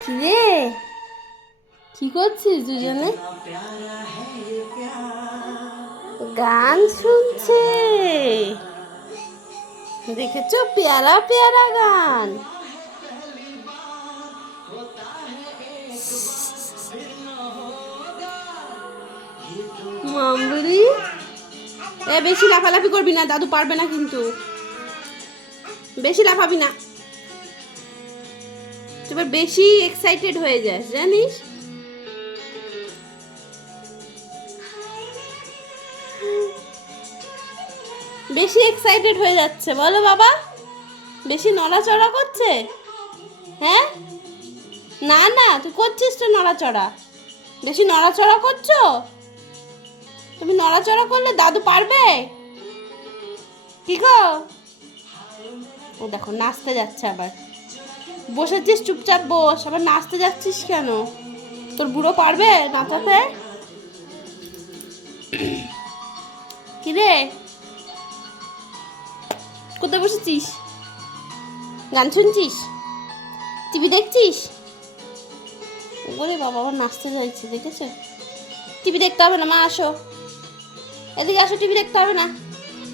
কিরে, কি করছিস দুজনে? গান শুনছে। দেখেছো, পেয়ারা পেয়ারা গান। মামুরি, বেশি লাফালাফি করবি না, দাদু পারবে না কিন্তু। বেশি লাফাবি না, এবার বেশি এক্সাইটেড হয়ে যাস জানিস। বেশি এক্সাইটেড হয়ে যাচ্ছে বলো বাবা, বেশি নড়াচড়া করছে। হ্যাঁ, না না, তুই করছিস তো নড়াচড়া, বেশি নড়াচড়া করছো। তুমি নড়াচড়া করলে দাদু পারবে কি গো? ও দেখো নাচতে যাচ্ছে আবার। বসেছিস চুপচাপ বস, আবার নাচতে যাচ্ছিস কেন? তোর বুড়ো পারবে নাচাতে? কিরে, কোথায় বসেছিস? গান শুনছিস? টিভি দেখছিস? ওরে বাবা, আবার নাচতে যাচ্ছে দেখেছে। টিভি দেখতে হবে না, মা আসো, এদিকে আসো, টিভি দেখতে হবে না।